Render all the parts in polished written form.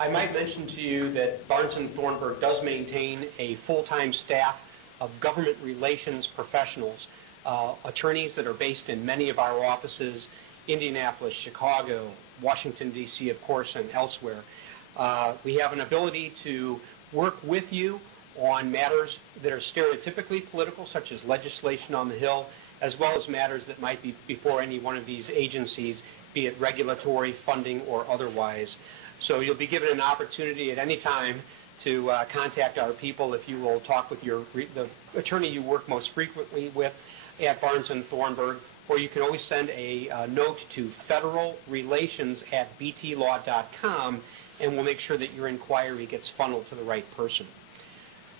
I might mention to you that Barnes & Thornburg does maintain a full-time staff of government relations professionals, attorneys that are based in many of our offices, Indianapolis, Chicago, Washington, D.C., of course, and elsewhere. We have an ability to work with you on matters that are stereotypically political, such as legislation on the Hill, as well as matters that might be before any one of these agencies, be it regulatory, funding, or otherwise. So you'll be given an opportunity at any time to contact our people if you will talk with the attorney you work most frequently with at Barnes & Thornburg, or you can always send a note to federalrelations@btlaw.com, and we'll make sure that your inquiry gets funneled to the right person.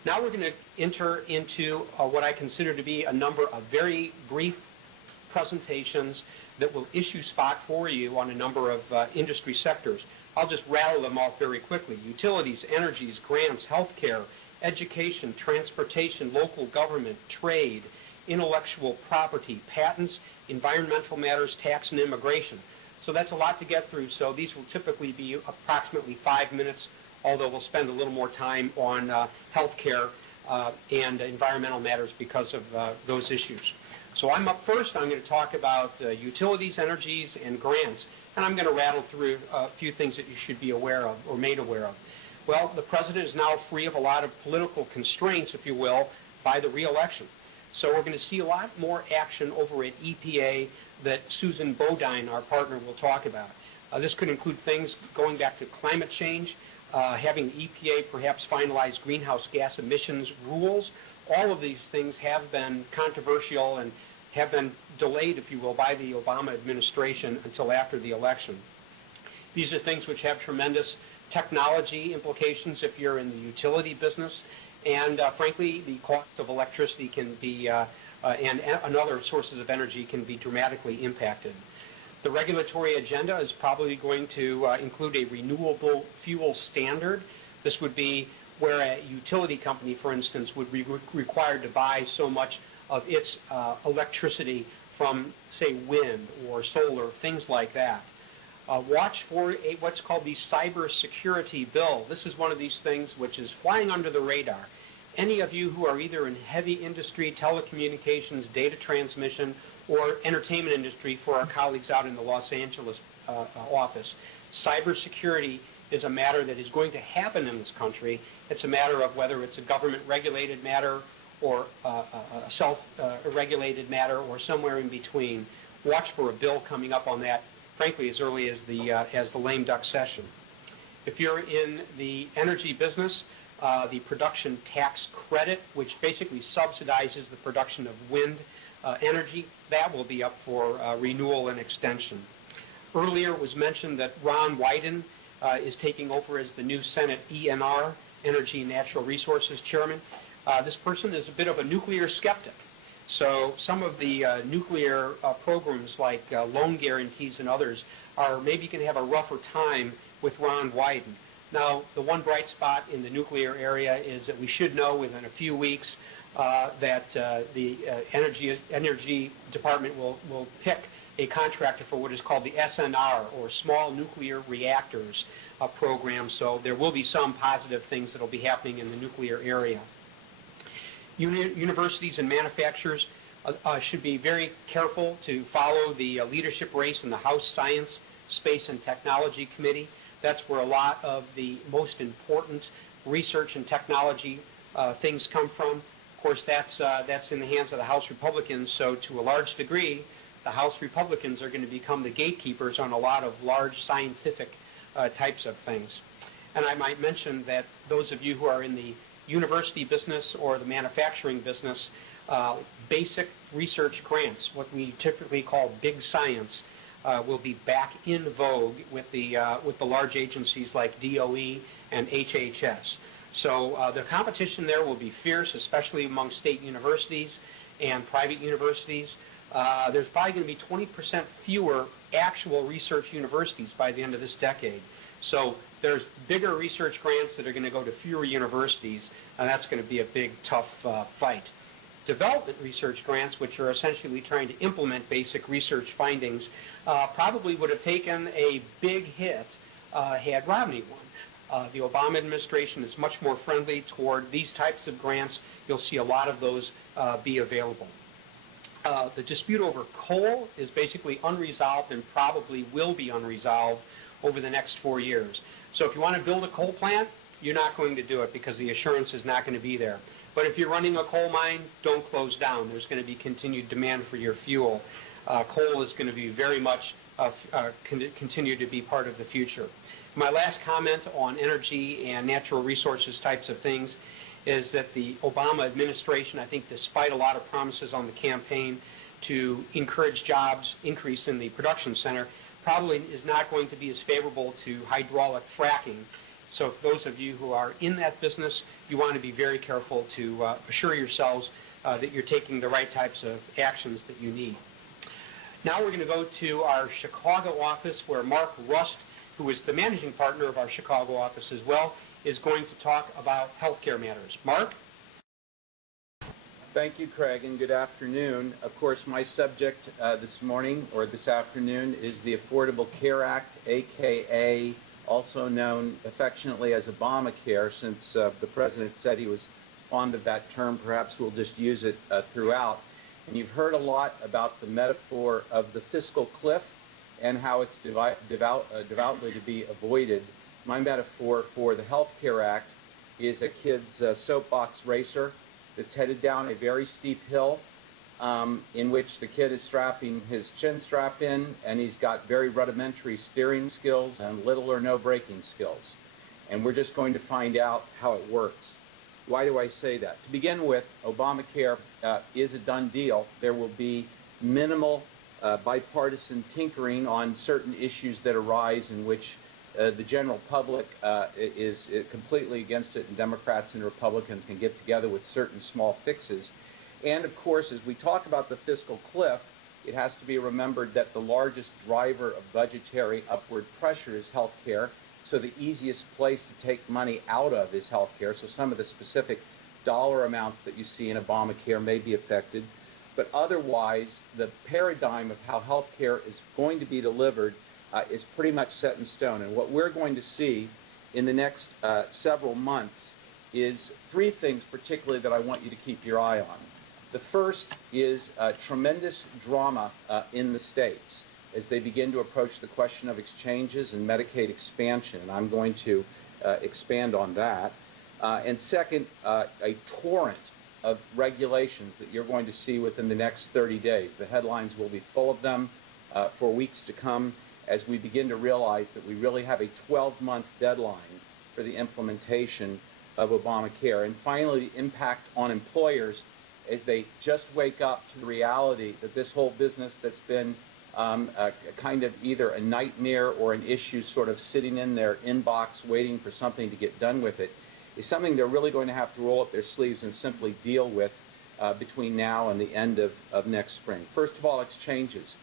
Now we're going to enter into what I consider to be a number of very brief presentations that will issue spot for you on a number of industry sectors. I'll just rattle them off very quickly. Utilities, energies, grants, healthcare, education, transportation, local government, trade, intellectual property, patents, environmental matters, tax, and immigration. So that's a lot to get through. So these will typically be approximately 5 minutes, although we'll spend a little more time on healthcare and environmental matters because of those issues. So I'm up first. I'm going to talk about utilities, energies, and grants. And I'm going to rattle through a few things that you should be aware of or made aware of. Well, the president is now free of a lot of political constraints, if you will, by the re-election. So we're going to see a lot more action over at EPA that Susan Bodine, our partner, will talk about. This could include things going back to climate change, having the EPA perhaps finalize greenhouse gas emissions rules. All of these things have been controversial and have been delayed, if you will, by the Obama administration until after the election. These are things which have tremendous technology implications if you're in the utility business, and frankly, the cost of electricity can be, and other sources of energy can be dramatically impacted. The regulatory agenda is probably going to include a renewable fuel standard. This would be where a utility company, for instance, would be required to buy so much of its electricity from, say, wind or solar, things like that. Watch for what's called the Cybersecurity Bill. This is one of these things which is flying under the radar. Any of you who are either in heavy industry, telecommunications, data transmission, or entertainment industry, for our colleagues out in the Los Angeles office, cybersecurity is a matter that is going to happen in this country. It's a matter of whether it's a government-regulated matter or a self-regulated matter, or somewhere in between. Watch for a bill coming up on that, frankly, as early as the lame duck session. If you're in the energy business, the production tax credit, which basically subsidizes the production of wind energy, that will be up for renewal and extension. Earlier it was mentioned that Ron Wyden is taking over as the new Senate ENR, Energy and Natural Resources Chairman. This person is a bit of a nuclear skeptic. So some of the nuclear programs like loan guarantees and others are maybe going to have a rougher time with Ron Wyden. Now, the one bright spot in the nuclear area is that we should know within a few weeks that the Energy Department will pick a contractor for what is called the SNR, or Small Nuclear Reactors program. So there will be some positive things that will be happening in the nuclear area. Universities and manufacturers should be very careful to follow the leadership race in the House Science, Space, and Technology Committee. That's where a lot of the most important research and technology things come from. Of course, that's in the hands of the House Republicans, so to a large degree, the House Republicans are going to become the gatekeepers on a lot of large scientific types of things. And I might mention that those of you who are in the university business or the manufacturing business, basic research grants, what we typically call big science, will be back in vogue with the large agencies like DOE and HHS. So the competition there will be fierce, especially among state universities and private universities. There's probably going to be 20% fewer actual research universities by the end of this decade. So there's bigger research grants that are going to go to fewer universities, and that's going to be a big, tough fight. Development research grants, which are essentially trying to implement basic research findings, probably would have taken a big hit had Romney won. The Obama administration is much more friendly toward these types of grants. You'll see a lot of those be available. The dispute over coal is basically unresolved and probably will be unresolved over the next 4 years. So if you want to build a coal plant, you're not going to do it because the assurance is not going to be there. But if you're running a coal mine, don't close down. There's going to be continued demand for your fuel. Coal is going to be very much continue to be part of the future. My last comment on energy and natural resources types of things is that the Obama administration, I think despite a lot of promises on the campaign to encourage jobs, increase in the production center, probably is not going to be as favorable to hydraulic fracking. So for those of you who are in that business, you want to be very careful to assure yourselves that you're taking the right types of actions that you need. Now we're going to go to our Chicago office where Mark Rust, who is the managing partner of our Chicago office as well, is going to talk about healthcare matters. Mark? Thank you, Craig, and good afternoon. Of course, my subject this morning or this afternoon is the Affordable Care Act, a.k.a. also known affectionately as Obamacare, since the President said he was fond of that term. Perhaps we'll just use it throughout. And you've heard a lot about the metaphor of the fiscal cliff and how it's devoutly to be avoided. My metaphor for the Health Care Act is a kid's soapbox racer that's headed down a very steep hill in which the kid is strapping his chin strap in, and he's got very rudimentary steering skills and little or no braking skills. And we're just going to find out how it works. Why do I say that? To begin with, Obamacare is a done deal. There will be minimal bipartisan tinkering on certain issues that arise in which the general public is completely against it, and Democrats and Republicans can get together with certain small fixes. And of course, as we talk about the fiscal cliff, it has to be remembered that the largest driver of budgetary upward pressure is health care. So the easiest place to take money out of is health care. So some of the specific dollar amounts that you see in Obamacare may be affected. But otherwise, the paradigm of how health care is going to be delivered is pretty much set in stone. And what we're going to see in the next several months is three things particularly that I want you to keep your eye on. The first is tremendous drama in the states as they begin to approach the question of exchanges and Medicaid expansion, and I'm going to expand on that. And second, a torrent of regulations that you're going to see within the next 30 days. The headlines will be full of them for weeks to come as we begin to realize that we really have a 12-month deadline for the implementation of Obamacare. And finally, the impact on employers as they just wake up to the reality that this whole business that's been kind of either a nightmare or an issue sort of sitting in their inbox waiting for something to get done with it is something they're really going to have to roll up their sleeves and simply deal with between now and the end of next spring. First of all, exchanges.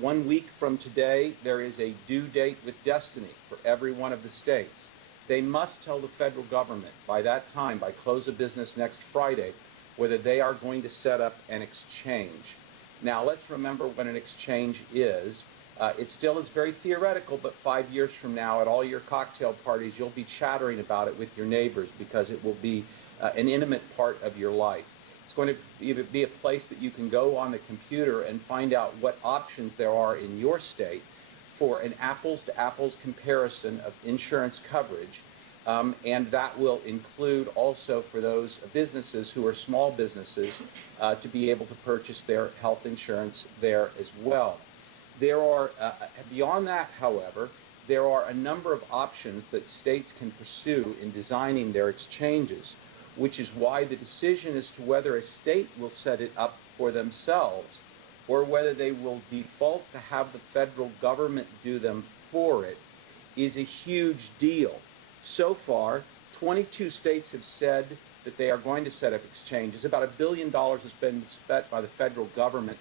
1 week from today, there is a due date with destiny for every one of the states. They must tell the federal government by that time, by close of business next Friday, whether they are going to set up an exchange. Now, let's remember what an exchange is. It still is very theoretical, but 5 years from now, at all your cocktail parties, you'll be chattering about it with your neighbors because it will be an intimate part of your life. It's going to either be a place that you can go on the computer and find out what options there are in your state for an apples-to-apples comparison of insurance coverage. And that will include also for those businesses who are small businesses to be able to purchase their health insurance there as well. There are, beyond that, however, there are a number of options that states can pursue in designing their exchanges, which is why the decision as to whether a state will set it up for themselves or whether they will default to have the federal government do them for it is a huge deal. So far, 22 states have said that they are going to set up exchanges. About $1 billion has been spent by the federal government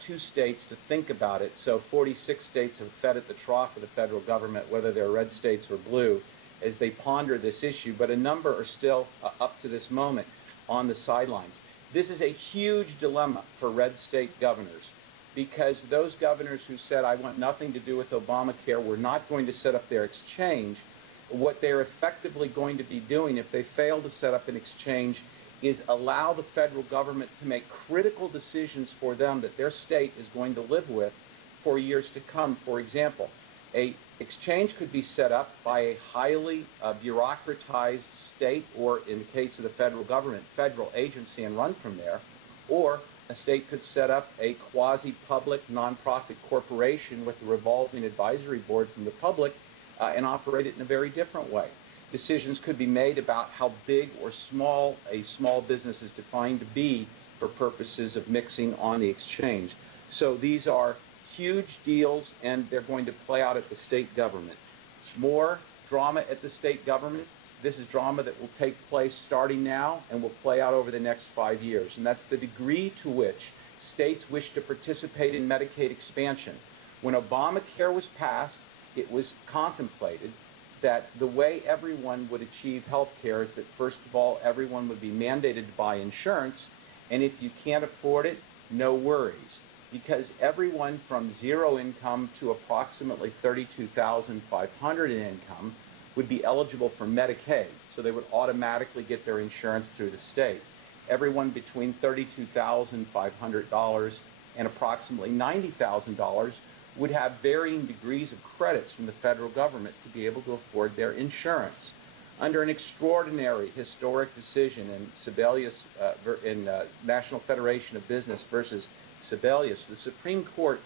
to states to think about it. So 46 states have fed at the trough of the federal government, whether they're red states or blue, as they ponder this issue. But a number are still, up to this moment, on the sidelines. This is a huge dilemma for red state governors because those governors who said, I want nothing to do with Obamacare, we're not going to set up their exchange, what they're effectively going to be doing if they fail to set up an exchange is allow the federal government to make critical decisions for them that their state is going to live with for years to come. For example, a exchange could be set up by a highly bureaucratized state, or in the case of the federal government, federal agency, and run from there, or a state could set up a quasi-public nonprofit corporation with a revolving advisory board from the public and operate it in a very different way. Decisions could be made about how big or small a small business is defined to be for purposes of mixing on the exchange. So these are huge deals, and they're going to play out at the state government. More drama at the state government. This is drama that will take place starting now and will play out over the next 5 years. And that's the degree to which states wish to participate in Medicaid expansion. When Obamacare was passed, it was contemplated that the way everyone would achieve health care is that, first of all, everyone would be mandated to buy insurance, and if you can't afford it, no worries, because everyone from zero income to approximately $32,500 in income would be eligible for Medicaid, so they would automatically get their insurance through the state. Everyone between $32,500 and approximately $90,000 would have varying degrees of credits from the federal government to be able to afford their insurance. Under an extraordinary historic decision in Sebelius, National Federation of Business versus Sebelius, the Supreme Court,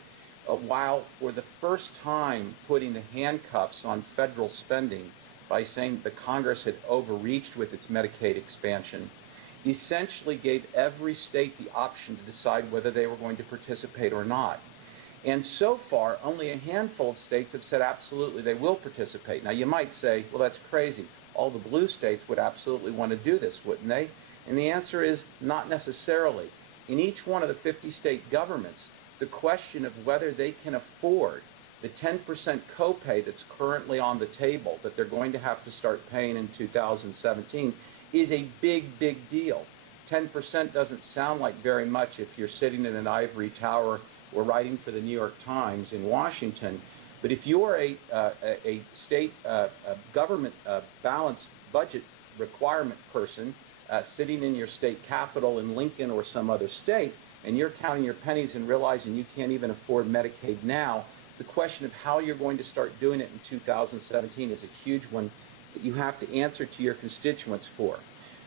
while for the first time putting the handcuffs on federal spending by saying the Congress had overreached with its Medicaid expansion, essentially gave every state the option to decide whether they were going to participate or not. And so far, only a handful of states have said absolutely they will participate. Now, you might say, well, that's crazy. All the blue states would absolutely want to do this, wouldn't they? And the answer is not necessarily. In each one of the 50 state governments, the question of whether they can afford the 10% copay that's currently on the table that they're going to have to start paying in 2017 is a big, big deal. 10% doesn't sound like very much if you're sitting in an ivory tower or writing for the New York Times in Washington. But if you're a state government balanced budget requirement person sitting in your state capital in Lincoln or some other state, and you're counting your pennies and realizing you can't even afford Medicaid now, the question of how you're going to start doing it in 2017 is a huge one that you have to answer to your constituents for.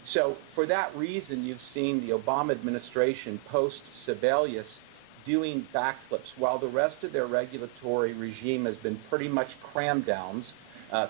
So for that reason, you've seen the Obama administration post-Sebelius doing backflips while the rest of their regulatory regime has been pretty much cram downs.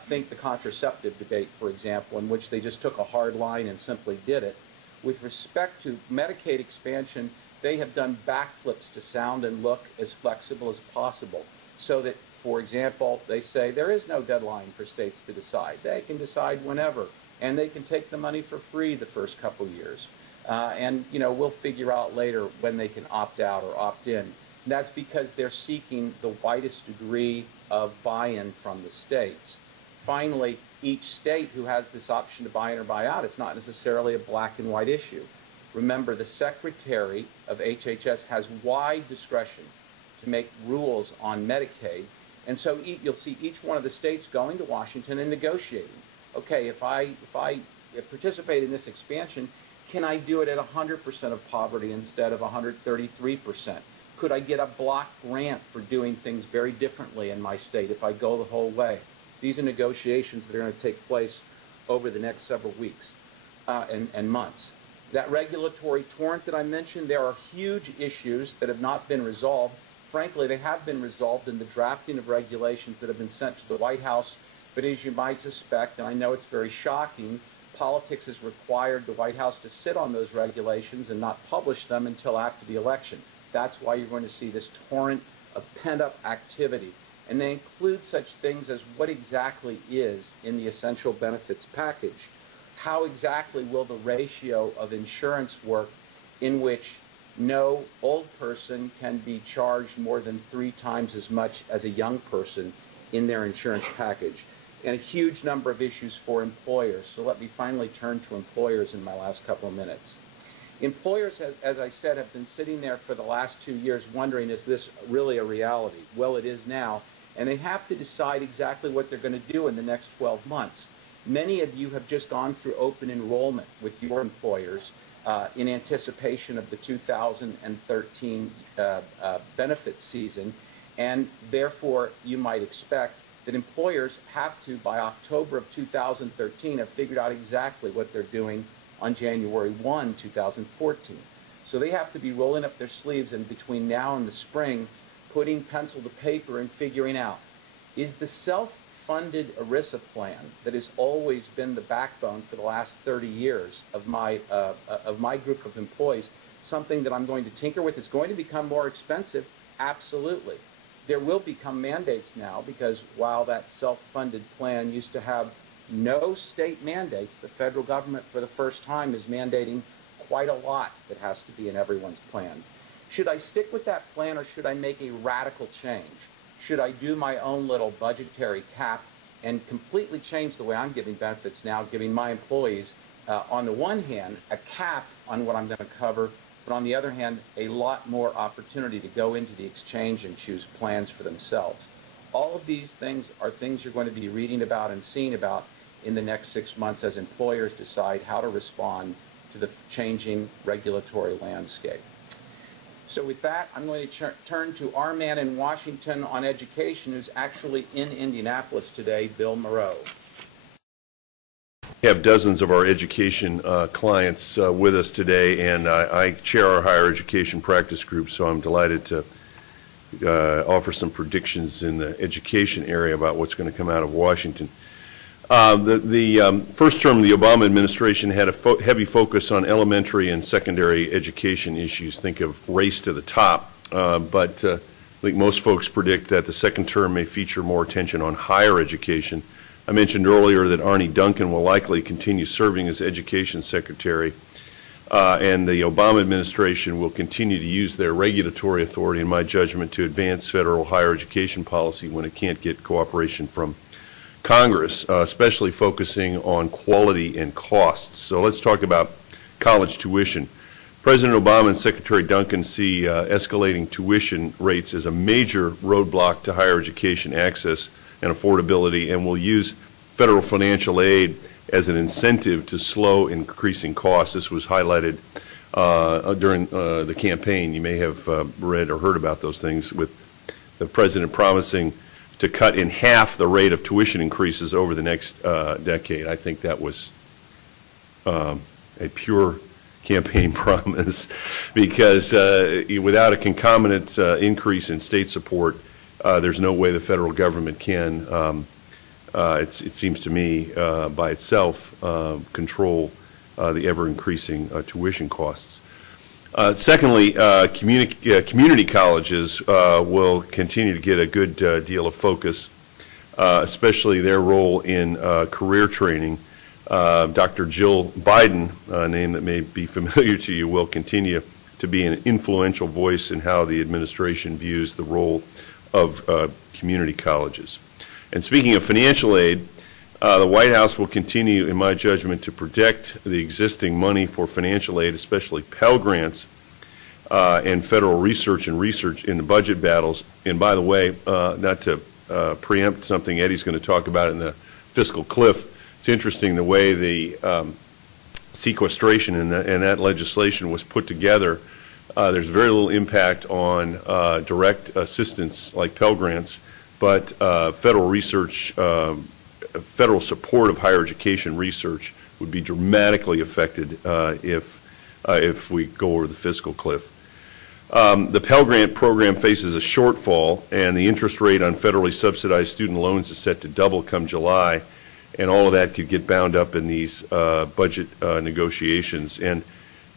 Think the contraceptive debate, for example, in which they just took a hard line and simply did it. With respect to Medicaid expansion, they have done backflips to sound and look as flexible as possible, so that, for example, they say there is no deadline for states to decide. They can decide whenever, and they can take the money for free the first couple years. And, you know, we'll figure out later when they can opt out or opt in. And that's because they're seeking the widest degree of buy-in from the states. Finally, each state who has this option to buy in or buy out, it's not necessarily a black and white issue. Remember, the Secretary of HHS has wide discretion to make rules on Medicaid, and so you'll see each one of the states going to Washington and negotiating. Okay, if I participate in this expansion, can I do it at 100% of poverty instead of 133%? Could I get a block grant for doing things very differently in my state if I go the whole way? These are negotiations that are going to take place over the next several weeks and months. That regulatory torrent that I mentioned, there are huge issues that have not been resolved. Frankly, they have been resolved in the drafting of regulations that have been sent to the White House. But as you might suspect, and I know it's very shocking, politics has required the White House to sit on those regulations and not publish them until after the election. That's why you're going to see this torrent of pent-up activity. And they include such things as what exactly is in the essential benefits package. How exactly will the ratio of insurance work in which no old person can be charged more than 3 times as much as a young person in their insurance package? And a huge number of issues for employers. So let me finally turn to employers in my last couple of minutes. Employers, as I said, have been sitting there for the last 2 years wondering, is this really a reality? Well, it is now. and they have to decide exactly what they're going to do in the next 12 months. Many of you have just gone through open enrollment with your employers in anticipation of the 2013 benefit season, and therefore you might expect that employers have to, by October of 2013, have figured out exactly what they're doing on January 1, 2014. So they have to be rolling up their sleeves, and between now and the spring, putting pencil to paper and figuring out, is the self-funded ERISA plan that has always been the backbone for the last 30 years of my group of employees something that I'm going to tinker with? It's going to become more expensive, absolutely. There will become mandates now, because while that self-funded plan used to have no state mandates, the federal government for the first time is mandating quite a lot that has to be in everyone's plan. Should I stick with that plan, or should I make a radical change? Should I do my own little budgetary cap and completely change the way I'm giving benefits now, giving my employees, on the one hand, a cap on what I'm going to cover, but on the other hand, a lot more opportunity to go into the exchange and choose plans for themselves? All of these things are things you're going to be reading about and seeing about in the next 6 months as employers decide how to respond to the changing regulatory landscape. So with that, I'm going to turn to our man in Washington on education, who's actually in Indianapolis today, Bill Moreau. We have dozens of our education clients with us today, and I chair our higher education practice group, so I'm delighted to offer some predictions in the education area about what's going to come out of Washington. The first term of the Obama administration had a heavy focus on elementary and secondary education issues. Think of race to the top, but I think most folks predict that the second term may feature more attention on higher education. I mentioned earlier that Arnie Duncan will likely continue serving as Education Secretary, and the Obama administration will continue to use their regulatory authority, in my judgment, to advance federal higher education policy when it can't get cooperation from Congress, especially focusing on quality and costs. So let's talk about college tuition. President Obama and Secretary Duncan see escalating tuition rates as a major roadblock to higher education access and affordability, and will use federal financial aid as an incentive to slow increasing costs. This was highlighted during the campaign. You may have read or heard about those things, with the president promising to cut in half the rate of tuition increases over the next decade. I think that was a pure campaign promise, because without a concomitant increase in state support, there's no way the federal government can, it seems to me, by itself control the ever-increasing tuition costs. Secondly, community colleges will continue to get a good deal of focus, especially their role in career training. Dr. Jill Biden, a name that may be familiar to you, will continue to be an influential voice in how the administration views the role of community colleges. And speaking of financial aid, the White House will continue, in my judgment, to protect the existing money for financial aid, especially Pell Grants and federal research in the budget battles. And by the way, not to preempt something Eddie's going to talk about in the Fiscal Cliff, it's interesting the way the sequestration and that legislation was put together. There's very little impact on direct assistance like Pell Grants, but federal research, federal support of higher education research would be dramatically affected if we go over the fiscal cliff. The Pell Grant program faces a shortfall, and the interest rate on federally subsidized student loans is set to double come July, and all of that could get bound up in these budget negotiations. And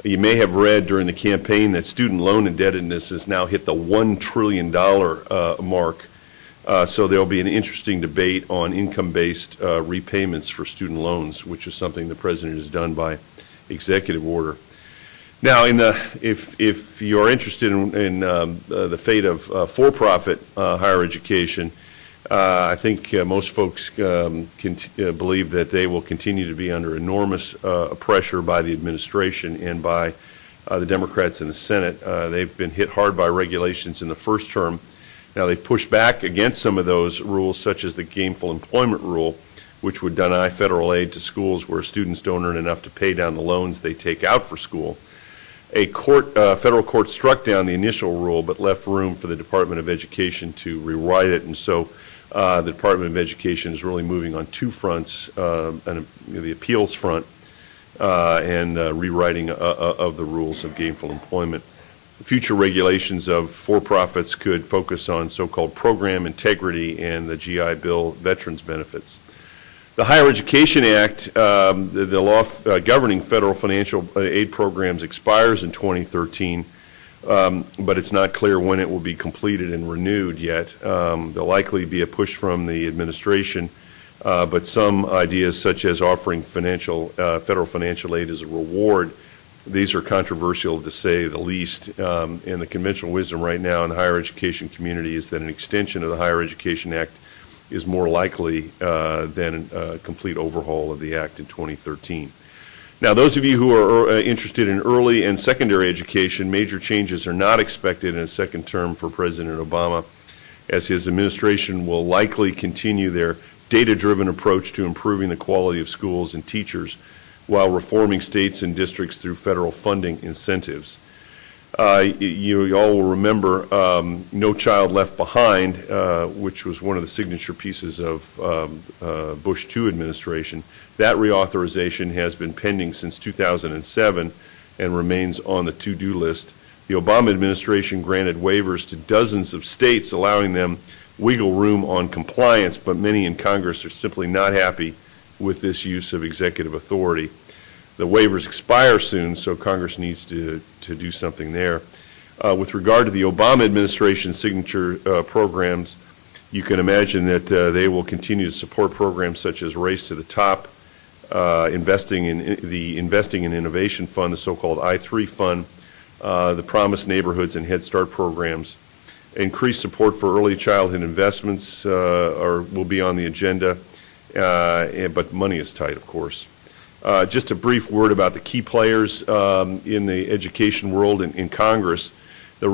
you may have read during the campaign that student loan indebtedness has now hit the $1 trillion mark. So there will be an interesting debate on income-based repayments for student loans, which is something the President has done by executive order. Now, if you are interested in the fate of for-profit higher education, I think most folks believe that they will continue to be under enormous pressure by the administration and by the Democrats in the Senate. They've been hit hard by regulations in the first term, Now, they've pushed back against some of those rules, such as the gainful employment rule, which would deny federal aid to schools where students don't earn enough to pay down the loans they take out for school. A federal court struck down the initial rule, but left room for the Department of Education to rewrite it, and so the Department of Education is really moving on two fronts, the appeals front and rewriting of the rules of gainful employment. Future regulations of for-profits could focus on so-called program integrity and the GI Bill veterans benefits. The Higher Education Act, the law governing federal financial aid programs, expires in 2013, but it's not clear when it will be completed and renewed yet. There'll likely be a push from the administration, but some ideas such as offering federal financial aid as a reward, these are controversial to say the least, and the conventional wisdom right now in the higher education community is that an extension of the Higher Education Act is more likely than a complete overhaul of the Act in 2013. Now, those of you who are interested in early and secondary education, major changes are not expected in a second term for President Obama, as his administration will likely continue their data-driven approach to improving the quality of schools and teachers, while reforming states and districts through federal funding incentives. You all will remember No Child Left Behind, which was one of the signature pieces of Bush II administration. That reauthorization has been pending since 2007 and remains on the to-do list. The Obama administration granted waivers to dozens of states, allowing them wiggle room on compliance, but many in Congress are simply not happy with this use of executive authority. The waivers expire soon, so Congress needs to do something there. With regard to the Obama administration signature programs, you can imagine that they will continue to support programs such as Race to the Top, Investing in Innovation Fund, the so-called I-3 Fund, the Promised Neighborhoods and Head Start programs. Increased support for early childhood investments will be on the agenda, but money is tight, of course. Just a brief word about the key players in the education world in Congress. The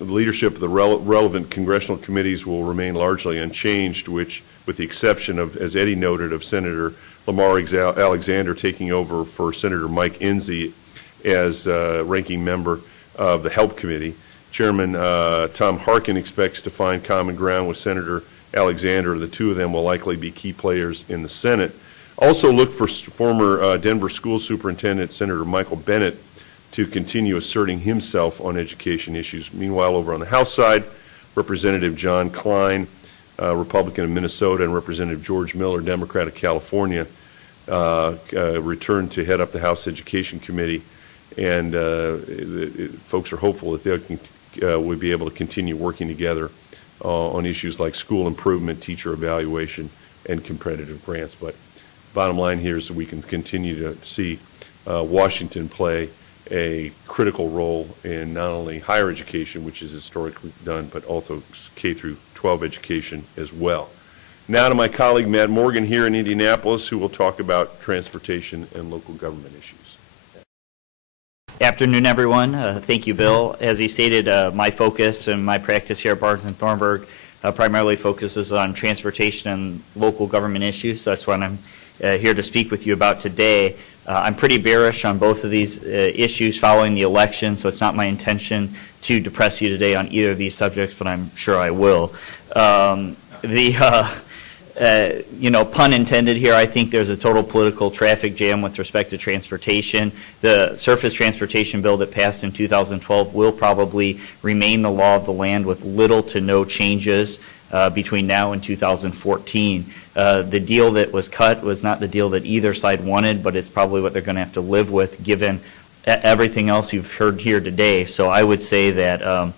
leadership of the relevant congressional committees will remain largely unchanged, which, with the exception of, as Eddie noted, of Senator Lamar Alexander taking over for Senator Mike Enzi as ranking member of the Help Committee. Chairman Tom Harkin expects to find common ground with Senator Alexander. The two of them will likely be key players in the Senate. Also look for former Denver School Superintendent Senator Michael Bennett to continue asserting himself on education issues. Meanwhile, over on the House side, Representative John Klein, Republican of Minnesota, and Representative George Miller, Democrat of California, returned to head up the House Education Committee, and folks are hopeful that they will be able to continue working together on issues like school improvement, teacher evaluation, and competitive grants. But bottom line here is that we can continue to see Washington play a critical role in not only higher education, which is historically done, but also K through 12 education as well. Now to my colleague Matt Morgan here in Indianapolis, who will talk about transportation and local government issues. Afternoon, everyone. Thank you, Bill. As he stated, my focus and my practice here at Barnes & Thornburg primarily focuses on transportation and local government issues. So that's what I'm here to speak with you about today. I'm pretty bearish on both of these issues following the election, so it's not my intention to depress you today on either of these subjects, but I'm sure I will. Pun intended here, I think there's a total political traffic jam with respect to transportation. The surface transportation bill that passed in 2012 will probably remain the law of the land with little to no changes between now and 2014. The deal that was cut was not the deal that either side wanted, but it's probably what they're going to have to live with given everything else you've heard here today. So I would say that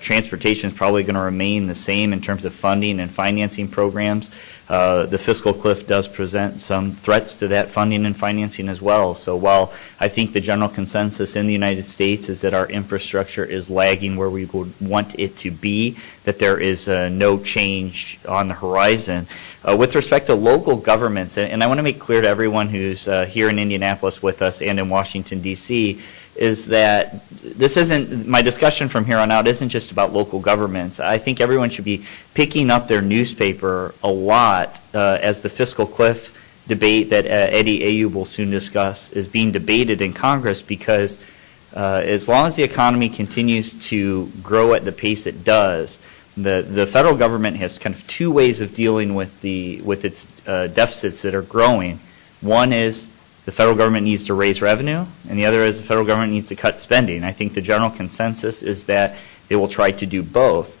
transportation is probably going to remain the same in terms of funding and financing programs. The Fiscal Cliff does present some threats to that funding and financing as well. So while I think the general consensus in the United States is that our infrastructure is lagging where we would want it to be, that there is no change on the horizon. With respect to local governments, and I want to make clear to everyone who's here in Indianapolis with us and in Washington, D.C., is that this isn't, my discussion from here on out isn't just about local governments. I think everyone should be picking up their newspaper a lot as the Fiscal Cliff debate that Eddie Ayub will soon discuss is being debated in Congress, because as long as the economy continues to grow at the pace it does, the federal government has kind of two ways of dealing with its deficits that are growing. One is the federal government needs to raise revenue, and the other is the federal government needs to cut spending. I think the general consensus is that they will try to do both.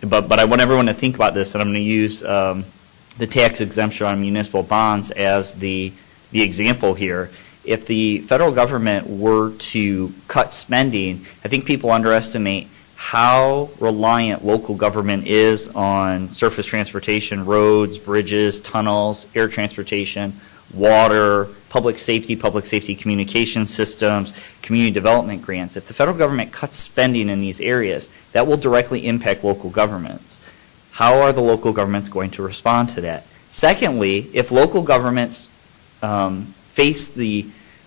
But I want everyone to think about this, and I'm going to use the tax exemption on municipal bonds as the example here. If the federal government were to cut spending, I think people underestimate how reliant local government is on surface transportation, roads, bridges, tunnels, air transportation, water, public safety communication systems, community development grants. If the federal government cuts spending in these areas, that will directly impact local governments. How are the local governments going to respond to that? Secondly, if local governments face the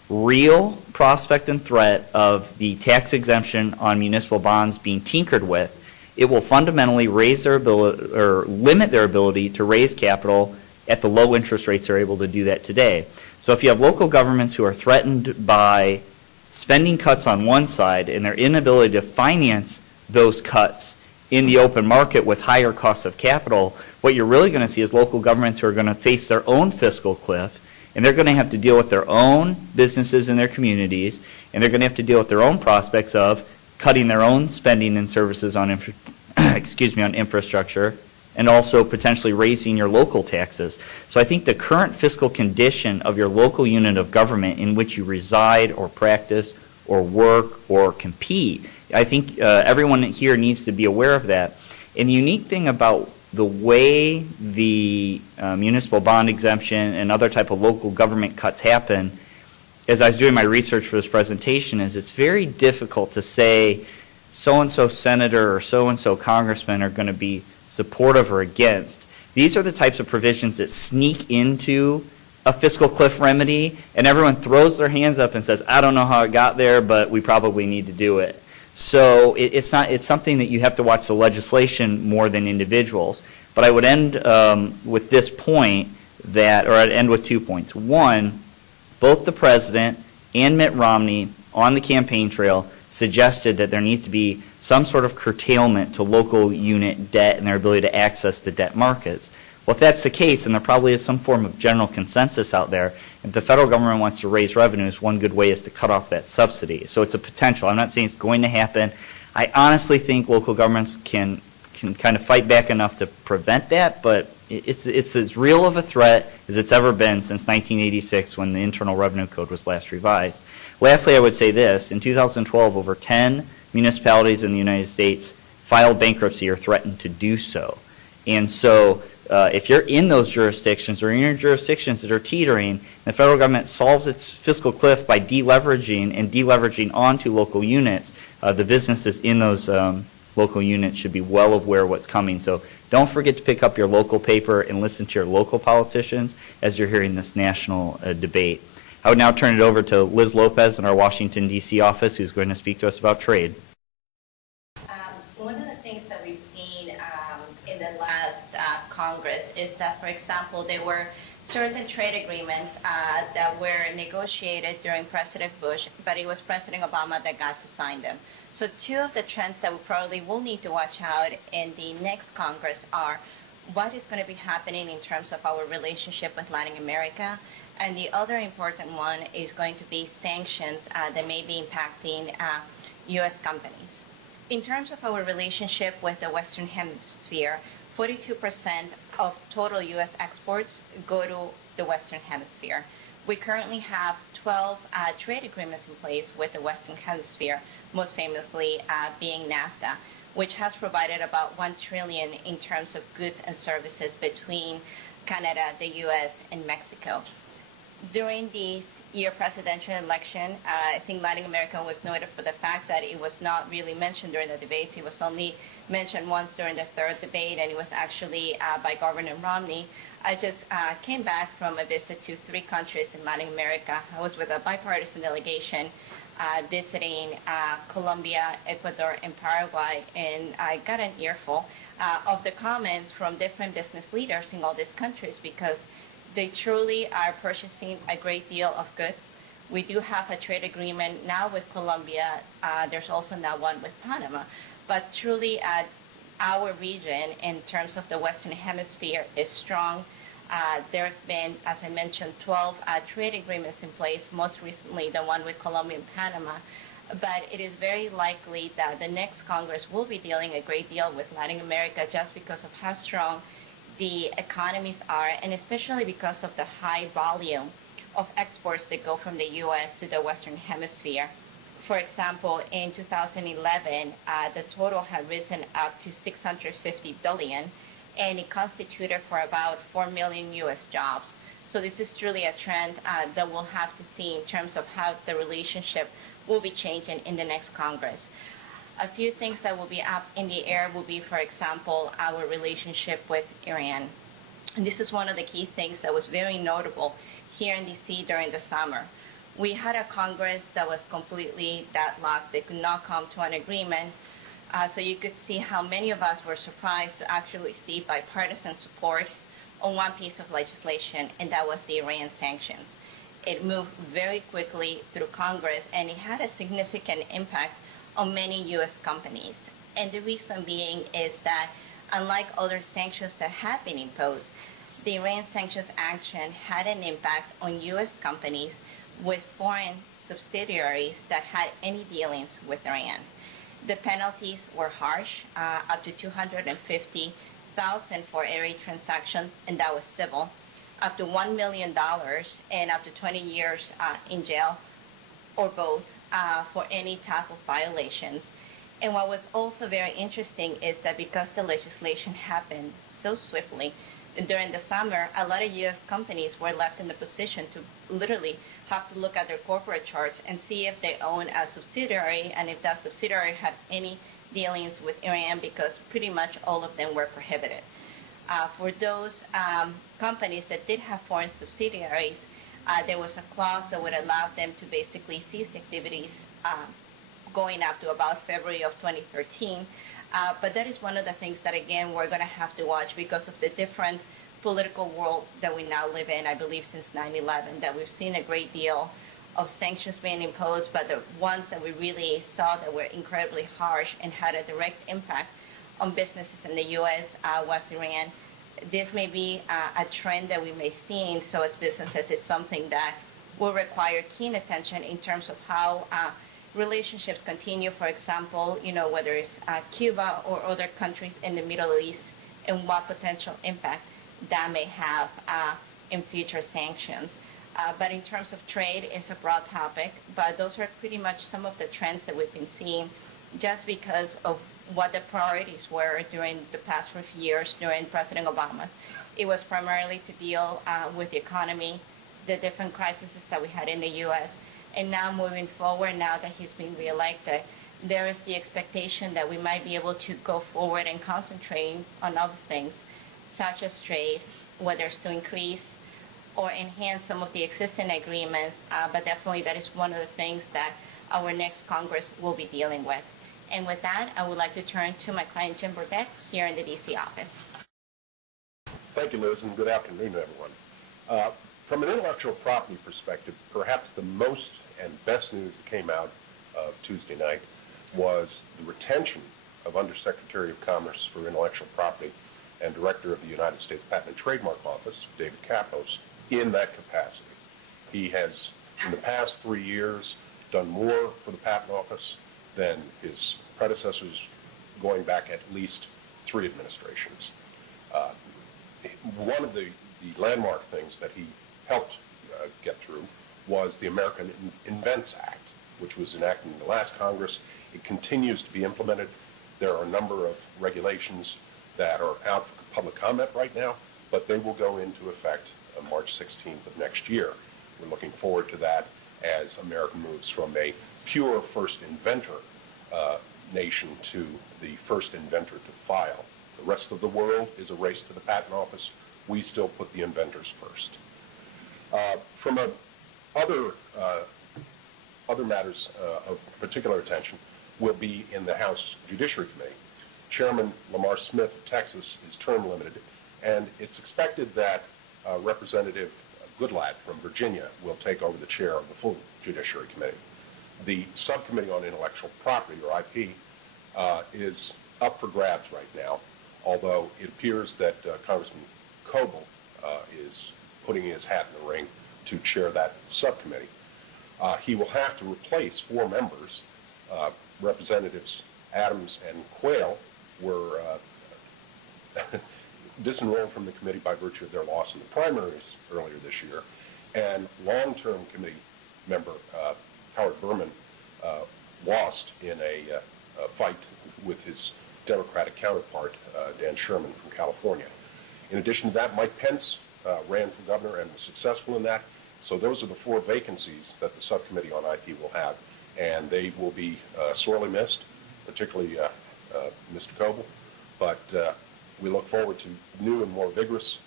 real prospect and threat of the tax exemption on municipal bonds being tinkered with, it will fundamentally raise their ability or limit their ability to raise capital at the low interest rates they're able to do that today. So if you have local governments who are threatened by spending cuts on one side and their inability to finance those cuts in the open market with higher costs of capital, what you're really going to see is local governments who are going to face their own fiscal cliff, and they're going to have to deal with their own businesses in their communities, and they're going to have to deal with their own prospects of cutting their own spending and services on on infrastructure, and also potentially raising your local taxes. So I think the current fiscal condition of your local unit of government in which you reside or practice or work or compete, I think everyone here needs to be aware of that. And the unique thing about the way the municipal bond exemption and other type of local government cuts happen, as I was doing my research for this presentation, is it's very difficult to say so-and-so senator or so-and-so congressman are going to be supportive or against. These are the types of provisions that sneak into a fiscal cliff remedy, and everyone throws their hands up and says, I don't know how it got there, but we probably need to do it. So it's something that you have to watch the legislation more than individuals. But I would end with this point I'd end with 2 points. One, both the president and Mitt Romney on the campaign trail suggested that there needs to be some sort of curtailment to local unit debt and their ability to access the debt markets. Well, if that's the case, then there probably is some form of general consensus out there. If the federal government wants to raise revenues, one good way is to cut off that subsidy. So it's a potential. I'm not saying it's going to happen. I honestly think local governments can kind of fight back enough to prevent that, but it's as real of a threat as it's ever been since 1986 when the Internal Revenue Code was last revised. Lastly, I would say this. In 2012, over 10 municipalities in the United States filed bankruptcy or threatened to do so. And so if you're in those jurisdictions or in your jurisdictions that are teetering, the federal government solves its fiscal cliff by deleveraging and deleveraging onto local units, the businesses in those local units should be well aware of what's coming. So don't forget to pick up your local paper and listen to your local politicians as you're hearing this national debate. I would now turn it over to Liz Lopez in our Washington, D.C. office, who's going to speak to us about trade. One of the things that we've seen in the last Congress is that, for example, there were certain trade agreements that were negotiated during President Bush, but it was President Obama that got to sign them. So two of the trends that we probably will need to watch out in the next Congress are what is going to be happening in terms of our relationship with Latin America, and the other important one is going to be sanctions that may be impacting U.S. companies. In terms of our relationship with the Western Hemisphere, 42% of total U.S. exports go to the Western Hemisphere. We currently have 12 trade agreements in place with the Western Hemisphere, most famously being NAFTA, which has provided about $1 trillion in terms of goods and services between Canada, the U.S., and Mexico. During this year presidential election, I think Latin America was noted for the fact that it was not really mentioned during the debates. It was only mentioned once during the third debate, and it was actually by Governor Romney. I just came back from a visit to 3 countries in Latin America. I was with a bipartisan delegation visiting Colombia, Ecuador, and Paraguay, and I got an earful of the comments from different business leaders in all these countries because they truly are purchasing a great deal of goods. We do have a trade agreement now with Colombia. There's also now one with Panama. But truly, our region, in terms of the Western Hemisphere, is strong. There have been, as I mentioned, 12 trade agreements in place, most recently the one with Colombia and Panama. But it is very likely that the next Congress will be dealing a great deal with Latin America just because of how strong the economies are, and especially because of the high volume of exports that go from the U.S. to the Western Hemisphere. For example, in 2011, the total had risen up to $650 billion, and it constituted for about 4 million U.S. jobs. So this is truly a trend that we'll have to see in terms of how the relationship will be changing in the next Congress. A few things that will be up in the air will be, for example, our relationship with Iran. And this is one of the key things that was very notable here in D.C. during the summer. We had a Congress that was completely deadlocked. They could not come to an agreement. So you could see how many of us were surprised to actually see bipartisan support on one piece of legislation, and that was the Aryan Sanctions. It moved very quickly through Congress, and it had a significant impact on many U.S. companies. And the reason being is that unlike other sanctions that have been imposed, the Iran sanctions action had an impact on U.S. companies with foreign subsidiaries that had any dealings with Iran. The penalties were harsh, up to $250,000 for every transaction, and that was civil, up to $1 million and up to 20 years in jail, or both, for any type of violations. And what was also very interesting is that because the legislation happened so swiftly, during the summer, a lot of U.S. companies were left in the position to literally have to look at their corporate charts and see if they own a subsidiary and if that subsidiary had any dealings with Iran, because pretty much all of them were prohibited. For those companies that did have foreign subsidiaries, there was a clause that would allow them to basically cease activities going up to about February of 2013. But that is one of the things that, again, we're going to have to watch because of the different political world that we now live in, I believe, since 9/11, that we've seen a great deal of sanctions being imposed, but the ones that we really saw that were incredibly harsh and had a direct impact on businesses in the U.S. Was Iran. This may be a trend that we may see, so as businesses, it's something that will require keen attention in terms of how relationships continue, for example, whether it's Cuba or other countries in the Middle East, and what potential impact that may have in future sanctions. But in terms of trade, it's a broad topic, but those are pretty much some of the trends that we've been seeing just because of what the priorities were during the past few years during President Obama. It was primarily to deal with the economy, the different crises that we had in the U.S., and now moving forward, now that he's been reelected, there is the expectation that we might be able to go forward and concentrate on other things, such as trade, whether it's to increase or enhance some of the existing agreements, but definitely that is one of the things that our next Congress will be dealing with. And with that, I would like to turn to my client, Jim Burdett, here in the D.C. office. Thank you, Liz, and good afternoon, everyone. From an intellectual property perspective, perhaps the most and best news that came out of Tuesday night was the retention of Undersecretary of Commerce for Intellectual Property and Director of the United States Patent and Trademark Office, David Kappos, in that capacity. He has, in the past 3 years, done more for the Patent Office than his predecessors going back at least 3 administrations. One of the landmark things that he helped get through was the American Invents Act, which was enacted in the last Congress. It continues to be implemented. There are a number of regulations that are out for public comment right now, but they will go into effect on March 16th of next year. We're looking forward to that as America moves from a pure first inventor nation to the first inventor to file. The rest of the world is a race to the Patent Office. We still put the inventors first. From other other matters of particular attention will be in the House Judiciary Committee. Chairman Lamar Smith of Texas is term limited, and it's expected that Representative Goodlatte from Virginia will take over the chair of the full Judiciary Committee. The Subcommittee on Intellectual Property, or IP, is up for grabs right now, although it appears that Congressman Coble is putting his hat in the ring to chair that subcommittee. He will have to replace 4 members. Representatives Adams and Quayle were disenrolled from the committee by virtue of their loss in the primaries earlier this year, and long-term committee member Howard Berman lost in a fight with his Democratic counterpart, Dan Sherman from California. In addition to that, Mike Pence ran for governor and was successful in that. So those are the 4 vacancies that the subcommittee on IP will have, and they will be sorely missed, particularly Mr. Coble. But we look forward to new and more vigorous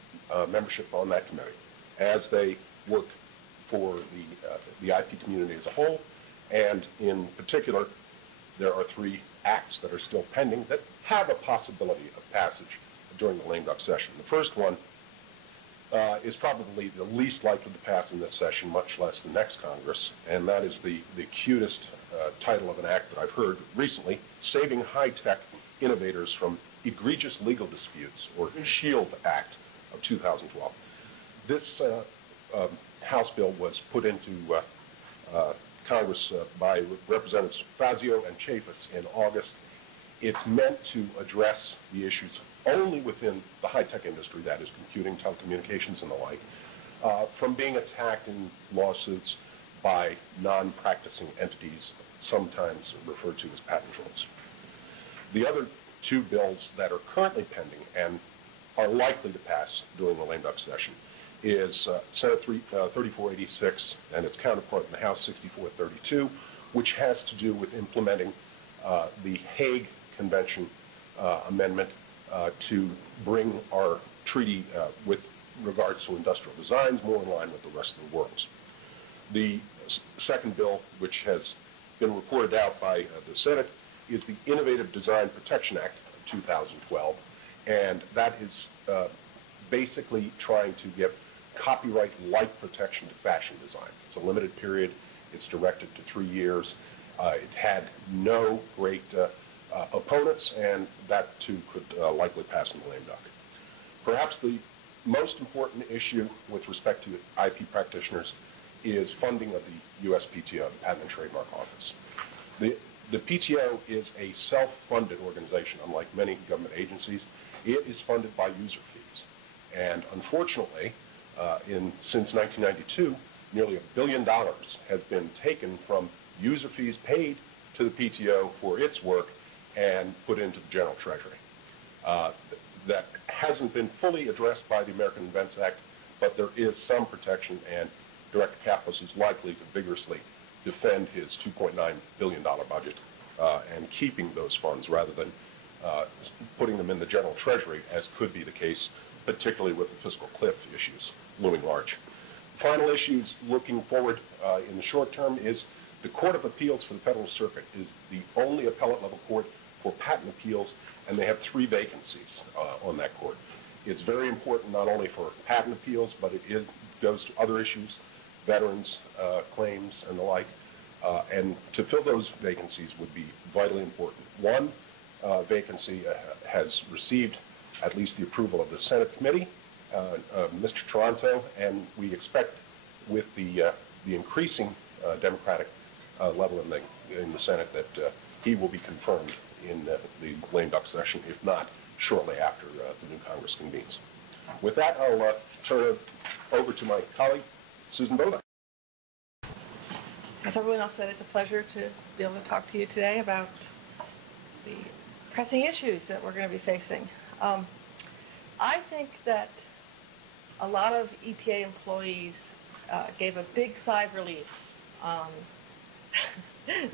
membership on that committee as they work for the IP community as a whole. And in particular, there are 3 acts that are still pending that have a possibility of passage during the lame duck session. The first one is probably the least likely to pass in this session, much less the next Congress, and that is the cutest title of an act that I've heard recently, Saving High-Tech Innovators from Egregious Legal Disputes, or SHIELD Act of 2012. This House bill was put into Congress by Representatives Fazio and Chaffetz in August. It's meant to address the issues only within the high-tech industry, that is computing, telecommunications, and the like, from being attacked in lawsuits by non-practicing entities, sometimes referred to as patent trolls. The other 2 bills that are currently pending and are likely to pass during the lame duck session is Senate 3486 and its counterpart in the House 6432, which has to do with implementing the Hague Convention amendment to bring our treaty with regards to industrial designs more in line with the rest of the world. The second bill, which has been reported out by the Senate, is the Innovative Design Protection Act of 2012, and that is basically trying to give copyright-like protection to fashion designs. It's a limited period. It's directed to 3 years. It had no great opponents, and that too could likely pass in the lame duck. Perhaps the most important issue with respect to IP practitioners is funding of the Uspto, the Patent and Trademark Office. The PTO is a self-funded organization, unlike many government agencies. It is funded by user fees. And unfortunately, since 1992, nearly $1 billion has been taken from user fees paid to the PTO for its work and put into the General Treasury. That hasn't been fully addressed by the American Invents Act, but there is some protection, and Director Kapos is likely to vigorously defend his $2.9 billion budget and keeping those funds rather than putting them in the General Treasury, as could be the case, particularly with the Fiscal Cliff issues looming large. Final issues looking forward in the short term is the Court of Appeals for the Federal Circuit is the only appellate level court for patent appeals, and they have 3 vacancies on that court. It's very important not only for patent appeals, but it goes to other issues, veterans claims and the like, and to fill those vacancies would be vitally important. One vacancy has received at least the approval of the Senate committee, Mr. Toronto, and we expect with the increasing Democratic level in the Senate that he will be confirmed in the lame duck session, if not shortly after the new Congress convenes. With that, I'll turn it over to my colleague, Susan Bowden. As everyone else said, it's a pleasure to be able to talk to you today about the pressing issues that we're going to be facing. I think that a lot of EPA employees gave a big sigh of relief on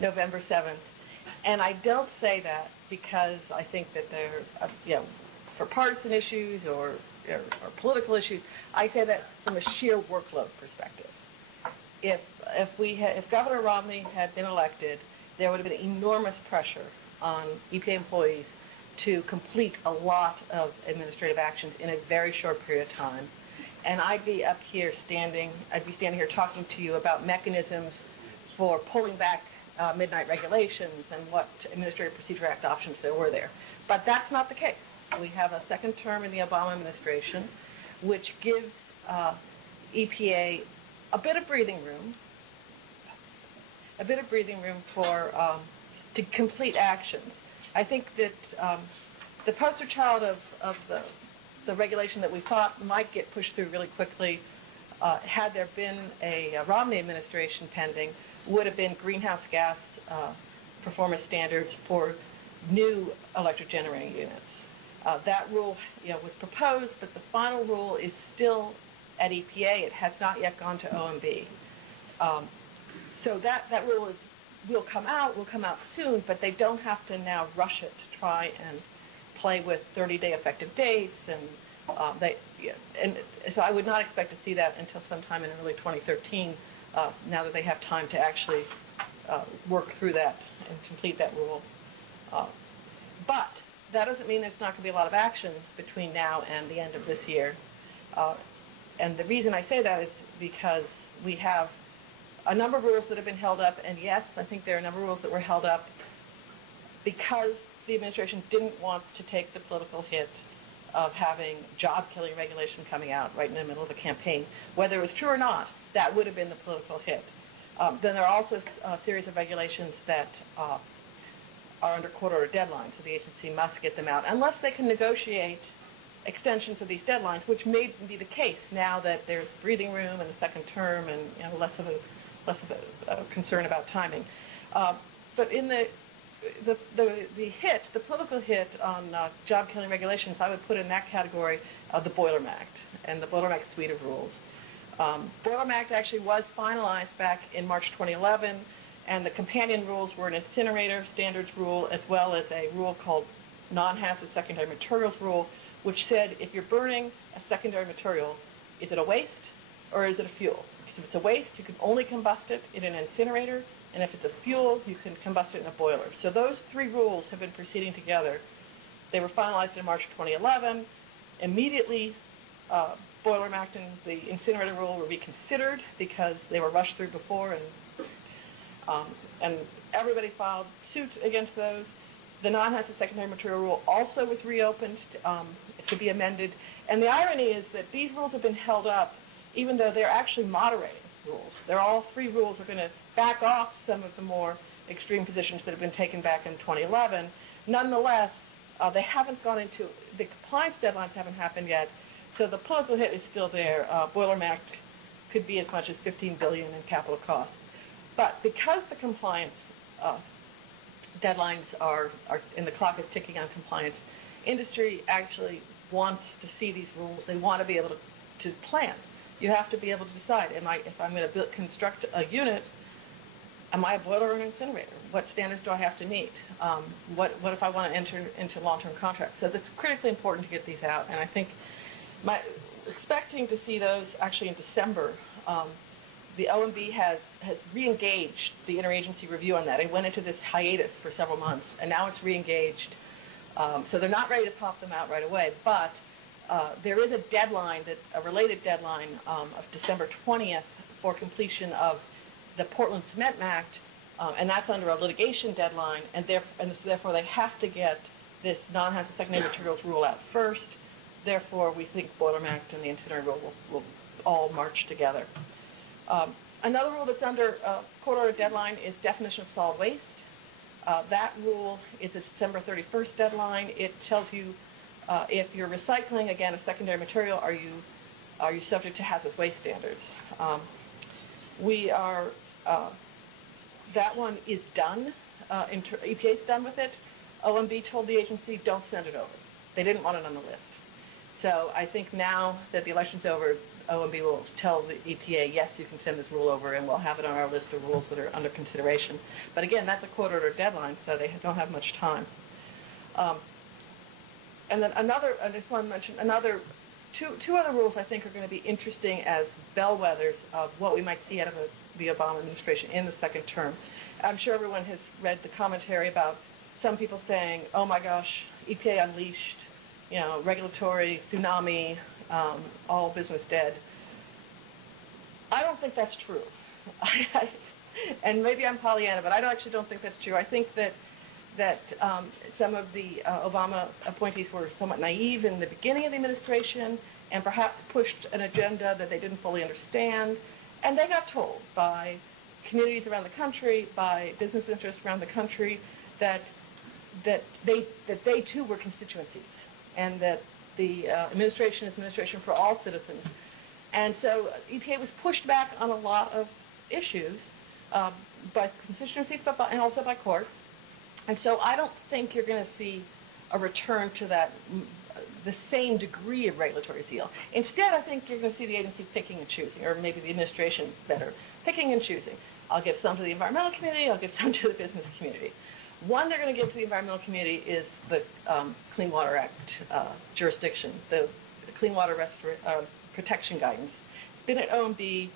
November 7th. And I don't say that because I think that they're, for partisan issues or political issues. I say that from a sheer workload perspective. if Governor Romney had been elected, there would have been enormous pressure on EPA employees to complete a lot of administrative actions in a very short period of time. And I'd be standing here talking to you about mechanisms for pulling back midnight regulations and what Administrative Procedure Act options there were there. But that's not the case. We have a second term in the Obama administration, which gives EPA a bit of breathing room for to complete actions. I think that the poster child of the regulation that we thought might get pushed through really quickly, had there been a Romney administration pending, would have been greenhouse gas performance standards for new electric generating units. That rule, was proposed, but the final rule is still at EPA. It has not yet gone to OMB. So that rule will come out soon, but they don't have to now rush it to try and play with 30-day effective dates, and so I would not expect to see that until sometime in early 2013. Now that they have time to actually work through that and complete that rule, but that doesn't mean there's not going to be a lot of action between now and the end of this year. And the reason I say that is because we have a number of rules that have been held up, and yes, I think there are a number of rules that were held up because the administration didn't want to take the political hit of having job-killing regulation coming out right in the middle of a campaign. Whether it was true or not, that would have been the political hit. Then there are also a series of regulations that are under court-order deadlines, so the agency must get them out, unless they can negotiate extensions of these deadlines, which may be the case now that there's breathing room in the second term and less of a concern about timing. But in the political hit on job-killing regulations, I would put in that category the Boiler Act and the Boiler Act suite of rules. Boiler Act actually was finalized back in March 2011, and the companion rules were an incinerator standards rule as well as a rule called non-hazardous secondary materials rule, which said if you're burning a secondary material, is it a waste or is it a fuel? Because if it's a waste, you can only combust it in an incinerator, and if it's a fuel, you can combust it in a boiler. So those three rules have been proceeding together. They were finalized in March 2011. Immediately, Boiler Act and the incinerator rule were reconsidered because they were rushed through before, and everybody filed suit against those. The non-hazardous secondary material rule also was reopened to be amended. And the irony is that these rules have been held up even though they're actually moderating rules. They're all three rules are going to back off some of the more extreme positions that have been taken back in 2011. Nonetheless, they haven't gone into, the compliance deadlines haven't happened yet, so the political hit is still there. Boiler Act could be as much as $15 billion in capital costs. But because the compliance deadlines are, and the clock is ticking on compliance, industry actually wants to see these rules. They want to be able to plan. You have to be able to decide, if I'm going to construct a unit, am I a boiler or an incinerator? What standards do I have to meet? What if I want to enter into long-term contracts? So that's critically important to get these out, and I think expecting to see those actually in December. The OMB has re-engaged the interagency review on that. It went into this hiatus for several months, and now it's re-engaged. So they're not ready to pop them out right away, but there is a deadline, a related deadline of December 20th for completion of the Portland Cement Act, and that's under a litigation deadline, and therefore they have to get this non-hazardous secondary materials rule out first. Therefore, we think Boiler Act and the incinerator rule will all march together. Another rule that's under court-order deadline is definition of solid waste. That rule is a December 31st deadline. It tells you if you're recycling, again, a secondary material, are you subject to hazardous waste standards? That one is done. EPA's done with it. OMB told the agency, don't send it over. They didn't want it on the list. So I think now that the election's over, OMB will tell the EPA, yes, you can send this rule over, and we'll have it on our list of rules that are under consideration. But again, that's a court-order deadline, so they don't have much time. And then I just want to mention another two other rules I think are going to be interesting as bellwethers of what we might see out of the Obama administration in the second term. I'm sure everyone has read the commentary about some people saying, oh my gosh, EPA unleashed, regulatory tsunami, all business dead. I don't think that's true. And maybe I'm Pollyanna, but I actually don't think that's true. I think that some of the Obama appointees were somewhat naive in the beginning of the administration and perhaps pushed an agenda that they didn't fully understand. And they got told by communities around the country, by business interests around the country, that they too were constituencies, and that the administration is administration for all citizens. And so EPA was pushed back on a lot of issues by constituencies and also by courts. And so I don't think you're going to see a return to the same degree of regulatory zeal. Instead, I think you're going to see the agency picking and choosing, or maybe the administration better, picking and choosing. I'll give some to the environmental community, I'll give some to the business community. One they're going to give to the environmental community is the Clean Water Act jurisdiction, the Clean Water Protection Guidance. It's been at OMB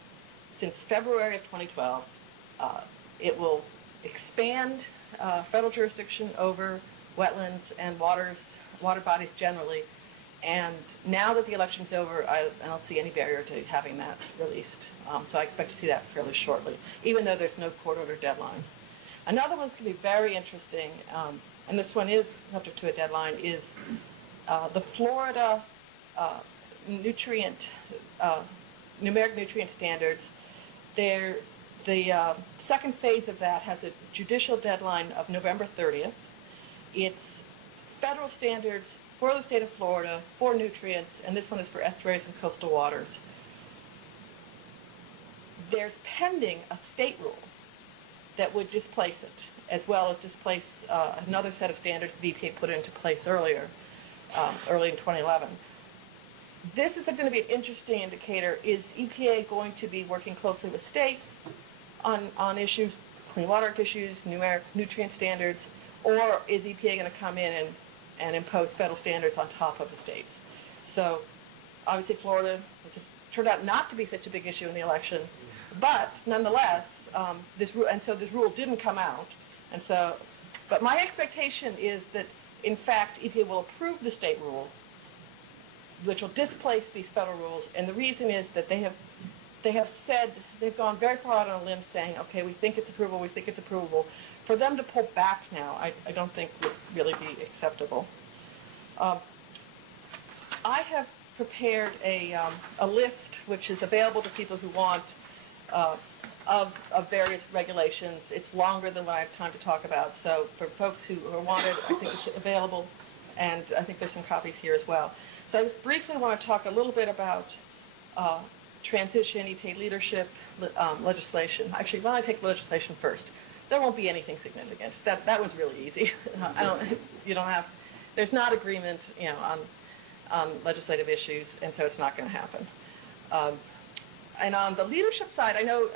since February of 2012. It will expand federal jurisdiction over wetlands and water bodies generally. And now that the election's over, I don't see any barrier to having that released. So I expect to see that fairly shortly, even though there's no court order deadline. Another one's going to be very interesting, and this one is subject to a deadline, is the Florida numeric nutrient standards. The second phase of that has a judicial deadline of November 30th. It's federal standards for the state of Florida for nutrients, and this one is for estuaries and coastal waters. There's pending a state rule that would displace it, as well as displace another set of standards the EPA put into place early in 2011. This is going to be an interesting indicator. Is EPA going to be working closely with states on issues, Clean Water Act issues, numeric nutrient standards, or is EPA going to come in and impose federal standards on top of the states? So obviously Florida turned out not to be such a big issue in the election, but nonetheless, this rule didn't come out. And so, but my expectation is that, in fact, EPA will approve the state rule, which will displace these federal rules. And the reason is that they have said, they've gone very far out on a limb saying, okay, we think it's approvable, we think it's approvable. For them to pull back now, I don't think would really be acceptable. I have prepared a list which is available to people who want of various regulations. It's longer than what I have time to talk about. So for folks who want it, I think it's available, and I think there's some copies here as well. So I just briefly want to talk a little bit about transition, EPA leadership, legislation. Actually, why don't I take legislation first? There won't be anything significant. That one's really easy. There's not agreement, on legislative issues, and so it's not going to happen. And on the leadership side, I know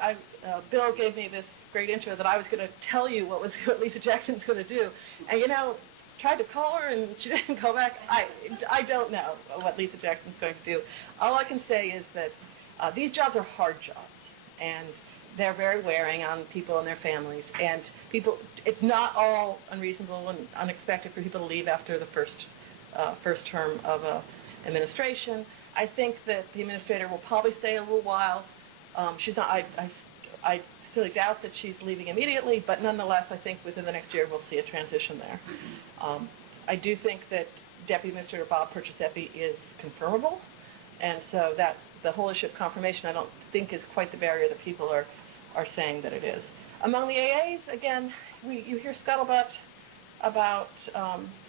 Bill gave me this great intro that I was going to tell you what Lisa Jackson's going to do, and tried to call her and she didn't call back. I don't know what Lisa Jackson's going to do. All I can say is that these jobs are hard jobs, and they're very wearing on people and their families. And it's not all unreasonable and unexpected for people to leave after the first term of administration. I think that the administrator will probably stay a little while. She's not. I still doubt that she's leaving immediately, but nonetheless, I think within the next year we'll see a transition there. I do think that Deputy Administrator Bob Perciasepi is confirmable, and so that the whole issue of confirmation I don't think is quite the barrier that people are saying that it is. Among the AAs, again, you hear scuttlebutt about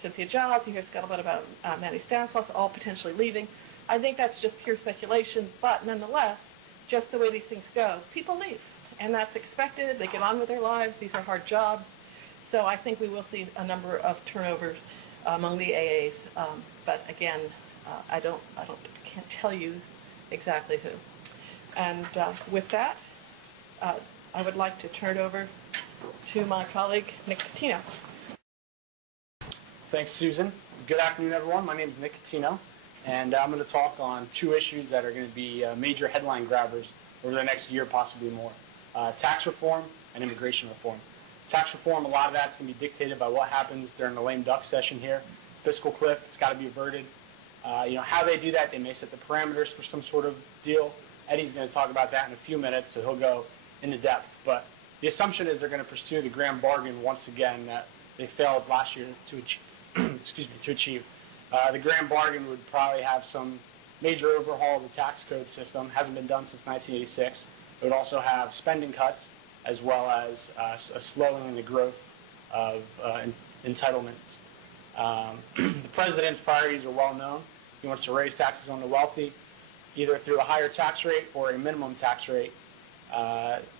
Cynthia Giles, you hear scuttlebutt about Maddie Stanislaus, all potentially leaving. I think that's just pure speculation, but nonetheless, just the way these things go, people leave, and that's expected. They get on with their lives. These are hard jobs. So I think we will see a number of turnovers among the AAs, but again, I can't tell you exactly who. And with that, I would like to turn it over to my colleague, Nick Catino. Thanks, Susan. Good afternoon, everyone. My name is Nick Catino. and I'm going to talk on two issues that are going to be major headline grabbers over the next year, possibly more. Tax reform and immigration reform. Tax reform, a lot of that's going to be dictated by what happens during the lame duck session here. Fiscal cliff, it's got to be averted. How they do that, they may set the parameters for some sort of deal. Eddie's going to talk about that in a few minutes, so he'll go into depth. But the assumption is they're going to pursue the grand bargain once again that they failed last year to achieve. The grand bargain would probably have some major overhaul of the tax code system. Hasn't been done since 1986. It would also have spending cuts as well as a slowing in the growth of entitlements. The president's priorities are well known. He wants to raise taxes on the wealthy, either through a higher tax rate or a minimum tax rate.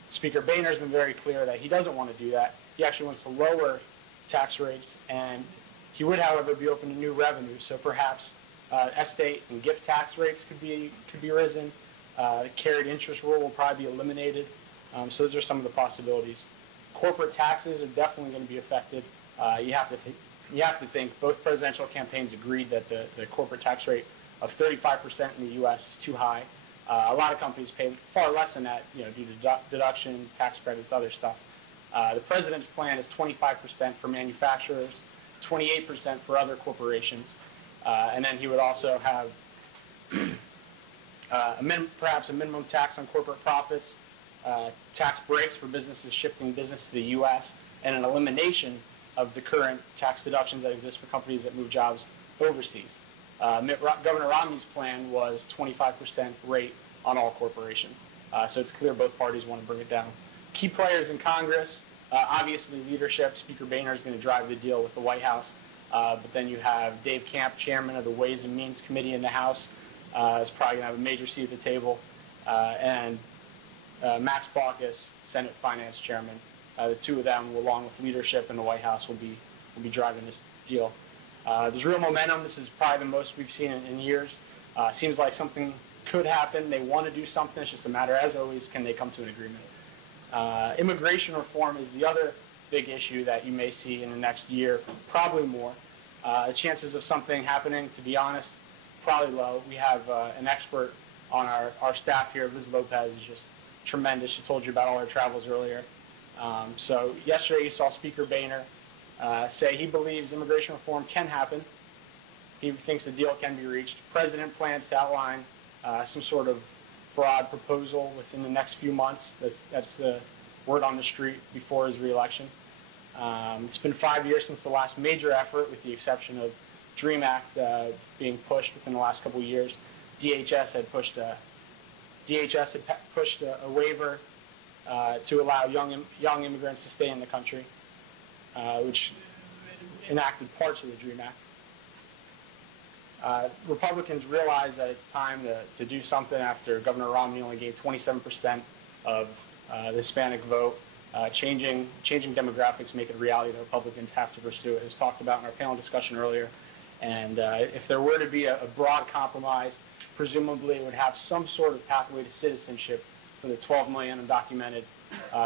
Speaker Boehner has been very clear that he doesn't want to do that. He actually wants to lower tax rates, and he would, however, be open to new revenue. So perhaps estate and gift tax rates could be risen. The carried interest rule will probably be eliminated. So those are some of the possibilities. Corporate taxes are definitely going to be affected. You have to think both presidential campaigns agreed that the corporate tax rate of 35% in the U.S. is too high. A lot of companies pay far less than that, due to deductions, tax credits, other stuff. The president's plan is 25% for manufacturers, 28% for other corporations, and then he would also have perhaps a minimum tax on corporate profits, tax breaks for businesses shifting business to the U.S., and an elimination of the current tax deductions that exist for companies that move jobs overseas. Governor Romney's plan was 25% rate on all corporations. So it's clear both parties want to bring it down. Key players in Congress, obviously leadership. Speaker Boehner is going to drive the deal with the White House. But then you have Dave Camp, chairman of the Ways and Means Committee in the House, is probably going to have a major seat at the table. And Max Baucus, Senate Finance Chairman. The two of them, along with leadership in the White House, will be driving this deal. There's real momentum. This is probably the most we've seen in years. Seems like something could happen. They want to do something. It's just a matter, as always, can they come to an agreement? Immigration reform is the other big issue that you may see in the next year, probably more. The chances of something happening, to be honest, probably low. We have an expert on our staff here, Liz Lopez, is just tremendous. She told you about all her travels earlier. So yesterday you saw Speaker Boehner say he believes immigration reform can happen. He thinks the deal can be reached. The president plans to outline some sort of broad proposal within the next few months. That's the word on the street before his reelection. It's been 5 years since the last major effort, with the exception of DREAM Act being pushed within the last couple of years. DHS had pushed a waiver to allow young immigrants to stay in the country, which enacted parts of the DREAM Act. Republicans realize that it's time to do something after Governor Romney only gained 27% of the Hispanic vote. Changing demographics make it a reality that Republicans have to pursue. It was talked about in our panel discussion earlier. And if there were to be a broad compromise, presumably it would have some sort of pathway to citizenship for the 12 million undocumented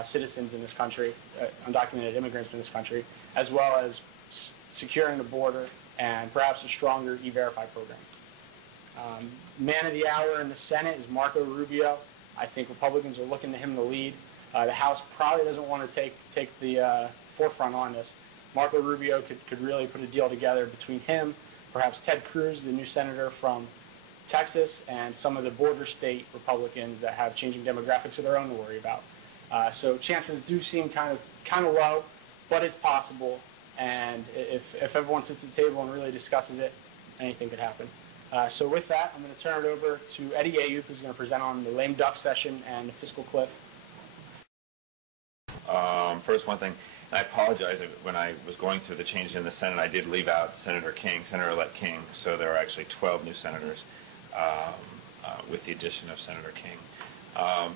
citizens in this country, undocumented immigrants in this country, as well as securing the border and perhaps a stronger E-Verify program. Man of the hour in the Senate is Marco Rubio. I think Republicans are looking to him to lead. The House probably doesn't want to take the forefront on this. Marco Rubio could really put a deal together between him, perhaps Ted Cruz, the new senator from Texas, and some of the border state Republicans that have changing demographics of their own to worry about. So chances do seem kind of low, but it's possible. And if everyone sits at the table and really discusses it, anything could happen. So with that, I'm going to turn it over to Eddie Ayub, who's going to present on the lame duck session and the fiscal cliff. First, one thing, I apologize. When I was going through the changes in the Senate, I did leave out Senator-elect King, so there are actually 12 new senators with the addition of Senator King.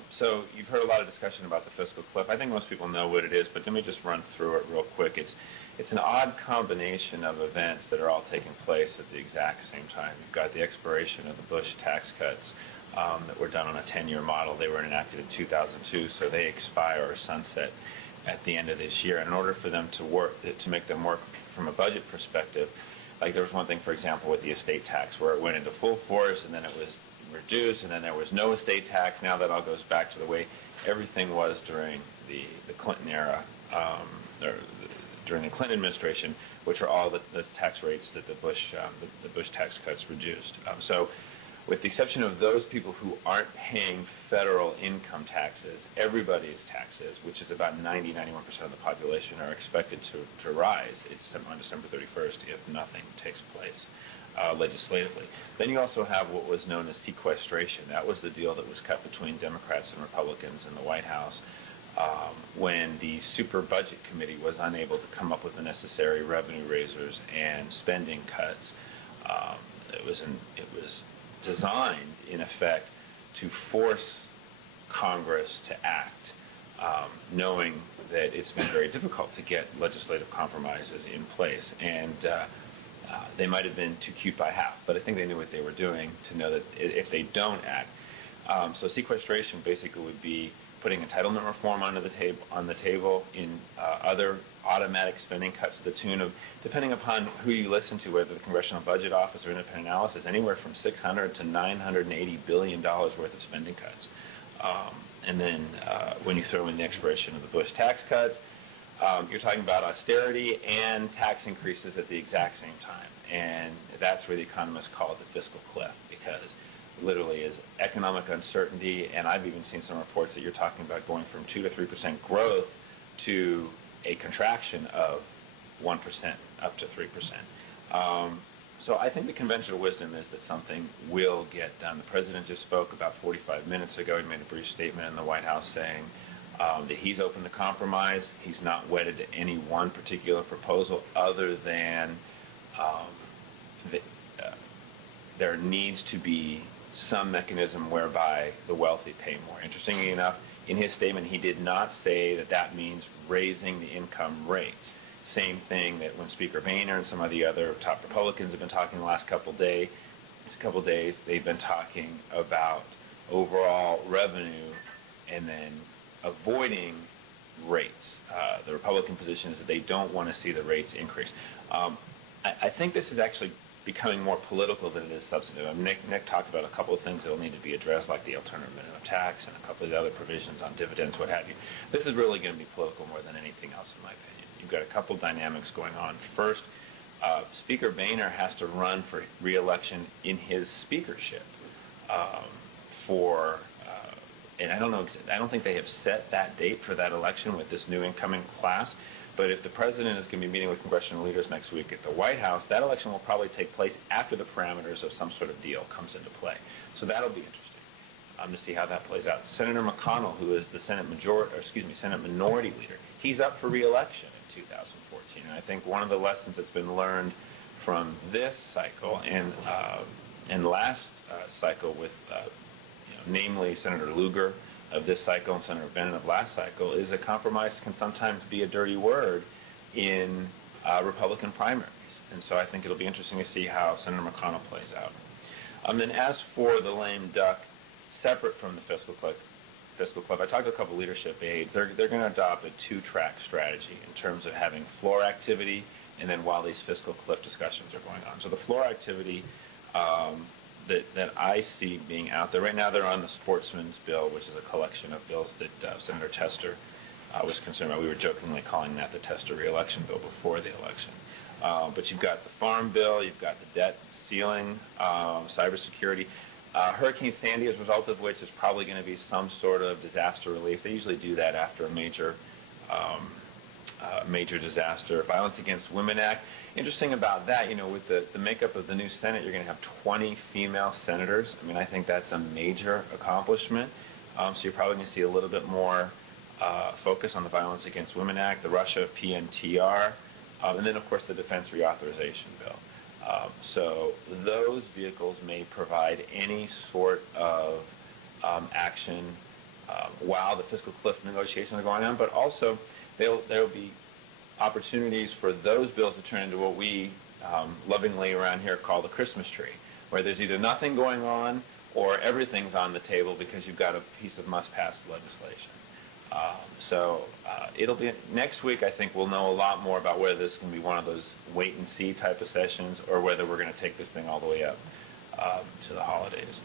So you've heard a lot of discussion about the fiscal cliff. I think most people know what it is, but let me just run through it real quick. It's an odd combination of events that are all taking place at the exact same time. You've got the expiration of the Bush tax cuts that were done on a 10-year model. They were enacted in 2002, so they expire or sunset at the end of this year. And in order for them to work, to make them work from a budget perspective, Like there was one thing, for example, with the estate tax where it went into full force and then it was reduced and then there was no estate tax. Now that all goes back to the way everything was during the Clinton era, or during the Clinton administration, which are all the tax rates that the Bush tax cuts reduced. So with the exception of those people who aren't paying federal income taxes, everybody's taxes, which is about 90-91% of the population, are expected to rise. It's on December 31st if nothing takes place legislatively. Then you also have what was known as sequestration. That was the deal that was cut between Democrats and Republicans in the White House when the Super Budget Committee was unable to come up with the necessary revenue raisers and spending cuts. It was designed, in effect, to force Congress to act, knowing that it's been very difficult to get legislative compromises in place. And they might have been too cute by half, but I think they knew what they were doing to know that if they don't act. So sequestration basically would be putting entitlement reform on the table in other automatic spending cuts to the tune of, depending upon who you listen to, whether the Congressional Budget Office or Independent Analysis, anywhere from $600 to $980 billion worth of spending cuts. And then when you throw in the expiration of the Bush tax cuts, you're talking about austerity and tax increases at the exact same time. And that's where the economists call it the fiscal cliff, because literally is economic uncertainty, and I've even seen some reports that you're talking about going from 2 to 3% growth to a contraction of 1% up to 3%. So I think the conventional wisdom is that something will get done. The president just spoke about 45 minutes ago. He made a brief statement in the White House saying that he's open to compromise. He's not wedded to any one particular proposal other than there needs to be some mechanism whereby the wealthy pay more. Interestingly enough, in his statement, he did not say that that means raising the income rates. Same thing that when Speaker Boehner and some of the other top Republicans have been talking the last couple days, they've been talking about overall revenue and then avoiding rates. The Republican position is that they don't want to see the rates increase. I think this is actually becoming more political than it is substantive. Nick talked about a couple of things that will need to be addressed, like the alternative minimum tax and a couple of the other provisions on dividends, what have you. This is really going to be political more than anything else, in my opinion. You've got a couple dynamics going on. First, Speaker Boehner has to run for re-election in his speakership and I don't think they have set that date for that election with this new incoming class. But if the president is going to be meeting with congressional leaders next week at the White House, that election will probably take place after the parameters of some sort of deal comes into play. So that'll be interesting to see how that plays out. Senator McConnell, who is the Senate Minority Leader, he's up for re-election in 2014. And I think one of the lessons that's been learned from this cycle and last cycle with, namely Senator Lugar of this cycle and Senator Bennett of last cycle, is a compromise can sometimes be a dirty word in Republican primaries. And so I think it'll be interesting to see how Senator McConnell plays out. Then as for the lame duck, separate from the fiscal cliff, I talked to a couple leadership aides. They're going to adopt a two-track strategy in terms of having floor activity and then while these fiscal cliff discussions are going on. So the floor activity that I see being out there. Right now they're on the Sportsman's Bill, which is a collection of bills that Senator Tester was concerned about. We were jokingly calling that the Tester re-election bill before the election. But you've got the Farm Bill, you've got the debt ceiling, cybersecurity. Hurricane Sandy, as a result of which, is probably going to be some sort of disaster relief. They usually do that after a major disaster. Violence Against Women Act. Interesting about that, with the makeup of the new Senate, you're going to have 20 female senators. I mean, I think that's a major accomplishment. So you're probably going to see a little bit more focus on the Violence Against Women Act, the Russia PNTR, and then, of course, the Defense Reauthorization Bill. So those vehicles may provide any sort of action while the fiscal cliff negotiations are going on, but also there will be opportunities for those bills to turn into what we lovingly around here call the Christmas tree, where there's either nothing going on or everything's on the table because you've got a piece of must-pass legislation. So It'll be next week. I think we'll know a lot more about whether this is going to be one of those wait and see type of sessions or whether we're going to take this thing all the way up to the holidays.